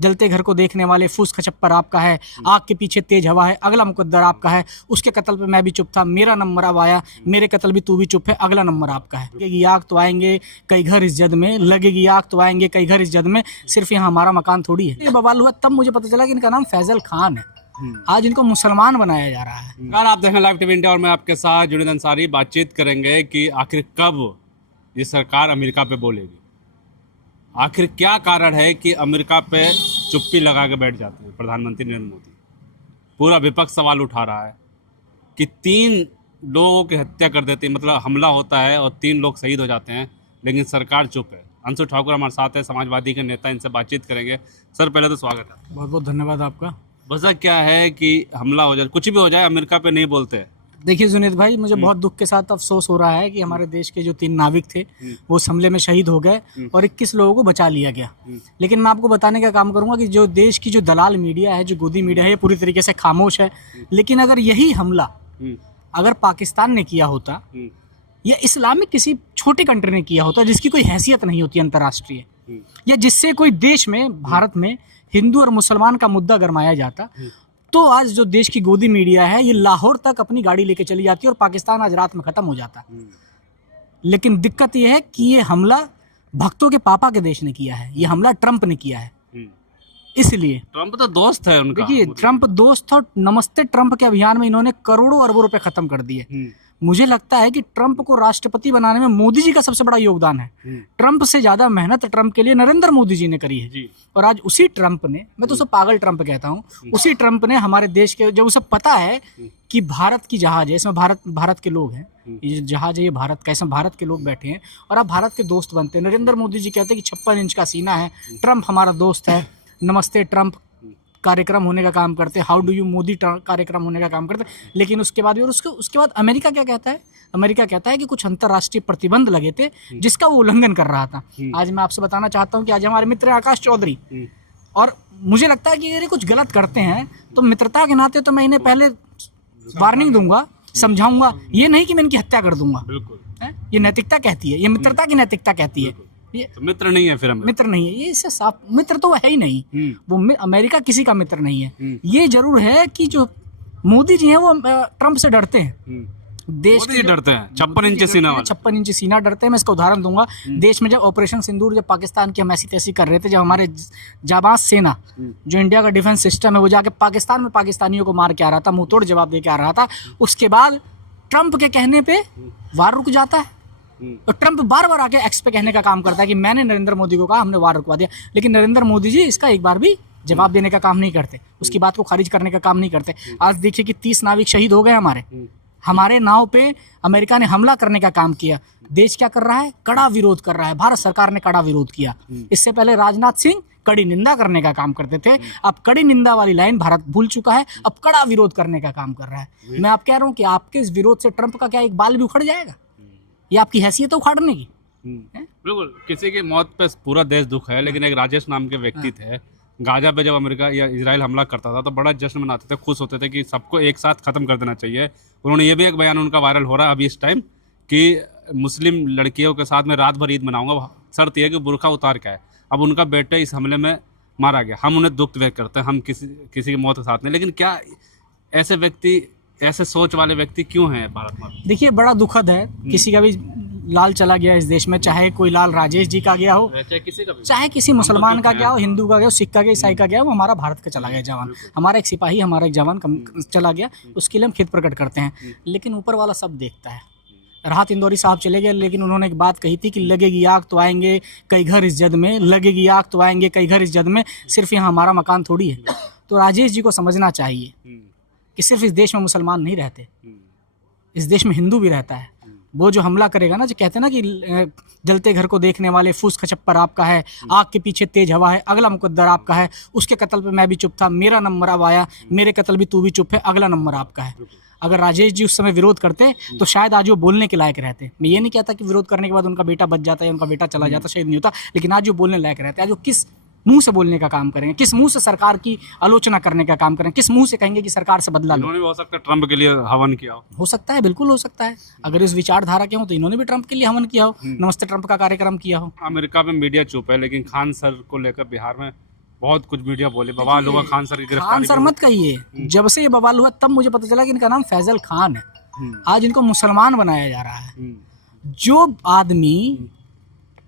जलते घर को देखने वाले फूस खचप्पर आपका है, आग के पीछे तेज हवा है, अगला मुकद्दर आपका है, उसके कत्ल पे मैं भी चुप था, मेरा नंबर अब आया, मेरे कत्ल भी तू भी चुप है, अगला नंबर आपका है। लगेगी आग तो आएंगे कई घर इस जद में, लगेगी आग तो आएंगे कई घर इस जद में, सिर्फ यहाँ हमारा मकान थोड़ी है। ये बवाल हुआ तब मुझे पता चला कि इनका नाम फैजल खान है। आज इनको मुसलमान बनाया जा रहा है। यार आप देख रहे हैं लाइव टीवी इंडिया और मैं आपके साथ जुनेद अंसारी बातचीत करेंगे कि आखिर कब ये सरकार अमेरिका पे बोलेगी। आखिर क्या कारण है कि अमेरिका पे चुप्पी लगा के बैठ जाते हैं प्रधानमंत्री नरेंद्र मोदी। पूरा विपक्ष सवाल उठा रहा है कि 3 लोगों की हत्या कर देते हैं, मतलब हमला होता है और 3 लोग शहीद हो जाते हैं, लेकिन सरकार चुप है। अंशु ठाकुर हमारे साथ है, समाजवादी के नेता, इनसे बातचीत करेंगे। सर पहले तो स्वागत है। बहुत बहुत धन्यवाद आपका। वजह क्या है कि हमला हो जाए, कुछ भी हो जाए, अमेरिका पे नहीं बोलते? देखिए जुनेद भाई, मुझे बहुत दुख के साथ अफसोस हो रहा है कि हमारे देश के जो 3 नाविक थे वो उस हमले में शहीद हो गए और 21 लोगों को बचा लिया गया। लेकिन मैं आपको बताने का काम करूंगा कि जो देश की जो दलाल मीडिया है, जो गोदी मीडिया है, ये पूरी तरीके से खामोश है। लेकिन अगर यही हमला अगर पाकिस्तान ने किया होता या इस्लामिक किसी छोटे कंट्री ने किया होता जिसकी कोई हैसियत नहीं होती अंतर्राष्ट्रीय, या जिससे कोई देश में, भारत में हिंदू और मुसलमान का मुद्दा गरमाया जाता, तो आज जो देश की गोदी मीडिया है ये लाहौर तक अपनी गाड़ी लेके चली जाती और पाकिस्तान आज रात में खत्म हो जाता। लेकिन दिक्कत यह है कि ये हमला भक्तों के पापा के देश ने किया है, ये हमला ट्रंप ने किया है। इसलिए ट्रंप तो दोस्त है उनका। देखिए, ट्रंप दोस्त और नमस्ते ट्रंप के अभियान में इन्होंने करोड़ों अरबों रुपए खत्म कर दिए। मुझे लगता है कि ट्रंप को राष्ट्रपति बनाने में मोदी जी का सबसे बड़ा योगदान है। ट्रंप से ज्यादा मेहनत ट्रंप के लिए नरेंद्र मोदी जी ने करी है। और आज उसी ट्रंप ने, मैं तो उसे पागल ट्रंप कहता हूँ, उसी ट्रंप ने हमारे देश के, जब उसे पता है कि भारत की जहाज है, इसमें भारत के लोग हैं, ये जहाज है ये भारत का, इसमें भारत के लोग बैठे हैं और आप भारत के दोस्त बनते हैं। नरेंद्र मोदी जी कहते हैं कि 56 इंच का सीना है, ट्रंप हमारा दोस्त है, नमस्ते ट्रंप कार्यक्रम होने का काम करते, हाउ डू यू मोदी कार्यक्रम होने का काम करते। लेकिन उसके बाद भी, और उसके बाद अमेरिका क्या कहता है? अमेरिका कहता है कि कुछ अंतर्राष्ट्रीय प्रतिबंध लगे थे जिसका वो उल्लंघन कर रहा था। आज मैं आपसे बताना चाहता हूं कि आज हमारे मित्र आकाश चौधरी, और मुझे लगता है कि अगर ये कुछ गलत करते हैं तो मित्रता के नाते तो मैं इन्हें पहले वार्निंग दूंगा, समझाऊंगा, ये नहीं कि मैं इनकी हत्या कर दूंगा। ये नैतिकता कहती है, ये मित्रता की नैतिकता कहती है। ये तो मित्र नहीं है, फिर मित्र नहीं है, ये इससे साफ मित्र तो है ही नहीं। वो अमेरिका किसी का मित्र नहीं है। ये जरूर है कि जो मोदी जी हैं वो ट्रंप से डरते हैं। देश के डरते हैं, 56 इंच सीना वाला। 56 इंच सीना डरते हैं। मैं इसका उदाहरण दूंगा। देश में जब ऑपरेशन सिंदूर, जब पाकिस्तान की हम ऐसी तैसी कर रहे थे, जब हमारे जाबाज सेना, जो इंडिया का डिफेंस सिस्टम है, वो जाके पाकिस्तान में पाकिस्तानियों को मार के आ रहा था, मुंह तोड़ जवाब दे के आ रहा था, उसके बाद ट्रंप के कहने पे वार रुक जाता है। और ट्रंप बार बार आके एक्स पे कहने का काम करता है कि मैंने नरेंद्र मोदी को कहा, हमने वार रुकवा दिया। लेकिन नरेंद्र मोदी जी इसका एक बार भी जवाब देने का काम नहीं करते, उसकी बात को खारिज करने का काम नहीं करते। आज देखिए कि 30 नाविक शहीद हो गए हमारे नाव पे अमेरिका ने हमला करने का काम किया। देश क्या कर रहा है? कड़ा विरोध कर रहा है। भारत सरकार ने कड़ा विरोध किया। इससे पहले राजनाथ सिंह कड़ी निंदा करने का काम करते थे, अब कड़ी निंदा वाली लाइन भारत भूल चुका है, अब कड़ा विरोध करने का काम कर रहा है। मैं आप कह रहा हूँ कि आपके इस विरोध से ट्रंप का क्या एक बाल भी उखड़ जाएगा? ये आपकी हैसियत उखाड़ने की? बिल्कुल, किसी की मौत पे पूरा देश दुख है, लेकिन एक राजेश नाम के व्यक्ति थे, गाजा पे जब अमेरिका या इजराइल हमला करता था तो बड़ा जश्न मनाते थे, खुश होते थे कि सबको एक साथ खत्म कर देना चाहिए। उन्होंने ये भी एक बयान उनका वायरल हो रहा है अभी इस टाइम कि मुस्लिम लड़कियों के साथ मैं रात भर ईद मनाऊंगा, शर्त यह कि बुर्का उतार के आए। अब उनका बेटा इस हमले में मारा गया, हम उन्हें दुख व्यक्त करते हैं, हम किसी की मौत के साथ नहीं। लेकिन क्या ऐसे व्यक्ति, ऐसे सोच वाले व्यक्ति क्यों हैं भारत में? देखिए, बड़ा दुखद है, किसी का भी लाल चला गया इस देश में, चाहे कोई लाल राजेश जी का गया हो, चाहे किसी मुसलमान का गया हो, हिंदू का गया हो, सिख का गया, ईसाई का गया हो, हमारा भारत का चला गया जवान, हमारा एक सिपाही, हमारा एक जवान चला गया, उसके लिए हम खेद प्रकट करते हैं। लेकिन ऊपर वाला सब देखता है। राहत इंदौरी साहब चले गए, लेकिन उन्होंने एक बात कही थी कि लगेगी आग तो आएंगे कई घर इस जद में, लगेगी आग तो आएंगे कई घर इस जद में, सिर्फ यहाँ हमारा मकान थोड़ी है। तो राजेश जी को समझना चाहिए कि सिर्फ इस देश में मुसलमान नहीं रहते, इस देश में हिंदू भी रहता है। वो जो हमला करेगा ना, जो कहते हैं ना कि जलते घर को देखने वाले फूस खचप्पर आपका है, आग के पीछे तेज हवा है, अगला मुकद्दर आपका है, उसके कत्ल पे मैं भी चुप था, मेरा नंबर अब आया, मेरे कत्ल भी तू भी चुप है, अगला नंबर आपका है। अगर राजेश जी उस समय विरोध करते तो शायद आज वो बोलने के लायक रहते। मैं ये नहीं कहता कि विरोध करने के बाद उनका बेटा बच जाता है, उनका बेटा चला जाता, शहीद नहीं होता, लेकिन आज जो बोलने लायक रहते, आज वो किस मुंह से बोलने का काम करेंगे, किस मुंह से सरकार की आलोचना करने का काम करेंगे, किस मुंह से कहेंगे कि सरकार से बदला लो। इन्होंने भी हो सकता है ट्रंप के लिए हवन किया हो सकता है, बिल्कुल हो सकता है। अगर इस विचारधारा के हो तो इन्होंने भी ट्रंप के लिए हवन किया हो, नमस्ते ट्रंप का कार्यक्रम किया हो। अमेरिका में मीडिया चुप है, लेकिन खान सर को लेकर बिहार में बहुत कुछ मीडिया बोले बवाल हुआ खान सर की खान गिरफ्तारी सर मत कहिए, जब से ये बवाल हुआ तब मुझे पता चला कि इनका नाम फैजल खान है। आज इनको मुसलमान बनाया जा रहा है। जो आदमी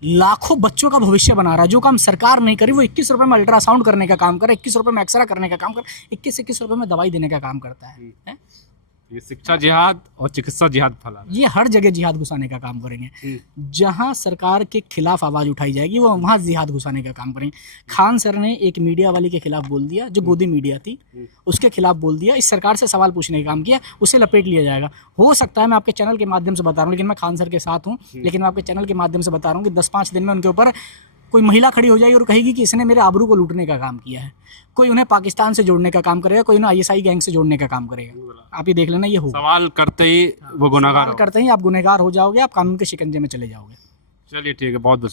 लाखों बच्चों का भविष्य बना रहा है, जो काम सरकार नहीं करी, वो 21 रुपए में अल्ट्रासाउंड करने का काम करे, 21 रुपए में एक्सरे करने का काम करे, 21 रुपए में दवाई देने का काम करता है? ये शिक्षा जिहाद और चिकित्सा जिहाद फैला, ये हर जगह जिहाद घुसाने का काम करेंगे। जहां सरकार के खिलाफ आवाज उठाई जाएगी वो वहां जिहाद घुसाने का काम करेंगे। खान सर ने एक मीडिया वाली के खिलाफ बोल दिया, जो गोदी मीडिया थी उसके खिलाफ बोल दिया, इस सरकार से सवाल पूछने का काम किया, उसे लपेट लिया जाएगा। हो सकता है, मैं आपके चैनल के माध्यम से बता रहा हूँ, लेकिन मैं खान सर के साथ हूँ, लेकिन मैं आपके चैनल के माध्यम से बता रहा हूँ कि 10-5 दिन में उनके ऊपर कोई महिला खड़ी हो जाएगी और कहेगी कि इसने मेरे आबरू को लूटने का काम किया है। कोई उन्हें पाकिस्तान से जोड़ने का काम करेगा, कोई उन्हें ISI गैंग से जोड़ने का काम करेगा। आप ये देख लेना, ये होगा। सवाल करते ही वो गुनाहगार करते ही आप गुनहगार हो जाओगे, आप कानून के शिकंजे में चले जाओगे। चलिए ठीक है, बहुत बहुत